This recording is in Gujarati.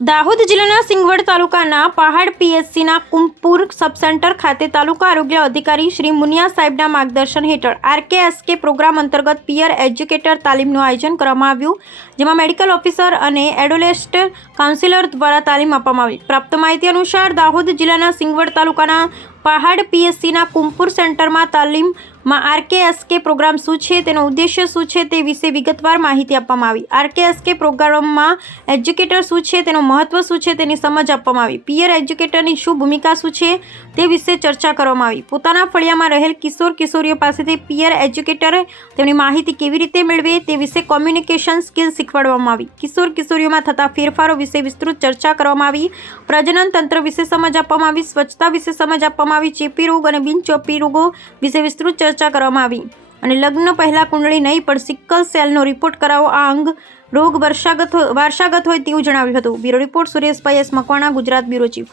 દાહોદ જિલ્લાના સિંગવડ તાલુકાના પહાડ પીએચસીના કુંપુર સબસેન્ટર ખાતે તાલુકા આરોગ્ય અધિકારી શ્રી મુનિયા સાહેબના માર્ગદર્શન હેઠળ આરકેએસકે પ્રોગ્રામ અંતર્ગત પિયર એજ્યુકેટર તાલીમનું આયોજન કરવામાં આવ્યું, જેમાં મેડિકલ ઓફિસર અને એડોલેસ્ટ કાઉન્સિલર દ્વારા તાલીમ આપવામાં આવી. પ્રાપ્ત માહિતી અનુસાર દાહોદ જિલ્લાના સિંગવડ તાલુકાના પહાડ પીએચસીના કુંપુર સેન્ટરમાં તાલીમમાં આરકેએસકે પ્રોગ્રામ શું છે, તેનો ઉદ્દેશ્ય શું છે તે વિશે વિગતવાર માહિતી આપવામાં આવી. આરકેએસકે પ્રોગ્રામમાં એજ્યુકેટર શું છે, તેનું મહત્વ શું છે તેની સમજ આપવામાં આવી. પિયર એજ્યુકેટરની શું ભૂમિકા શું છે તે વિશે ચર્ચા કરવામાં આવી. પોતાના ફળિયામાં રહેલ કિશોર કિશોરીઓ પાસેથી પિયર એજ્યુકેટરે તેમની માહિતી કેવી રીતે મેળવે તે વિશે કોમ્યુનિકેશન સ્કિલ શીખવાડવામાં આવી. કિશોર કિશોરીઓમાં થતા ફેરફારો વિશે વિસ્તૃત ચર્ચા કરવામાં આવી. પ્રજનન તંત્ર વિશે સમજ આપવામાં આવી. સ્વચ્છતા વિશે સમજ આપવામાં આવી. ચેપી રોગ અને બિનચેપી રોગો વિશે વિસ્તૃત ચર્ચા કરવામાં આવી. અને લગ્ન પહેલા કુંડળી નહીં પણ સિકલ સેલનો રિપોર્ટ કરાવો. આ અંગ રોગ વારસાગત હોય તેવું જણાવ્યું હતું. Bureau report Sureshbhai S Makwana, Gujarat bureau chief.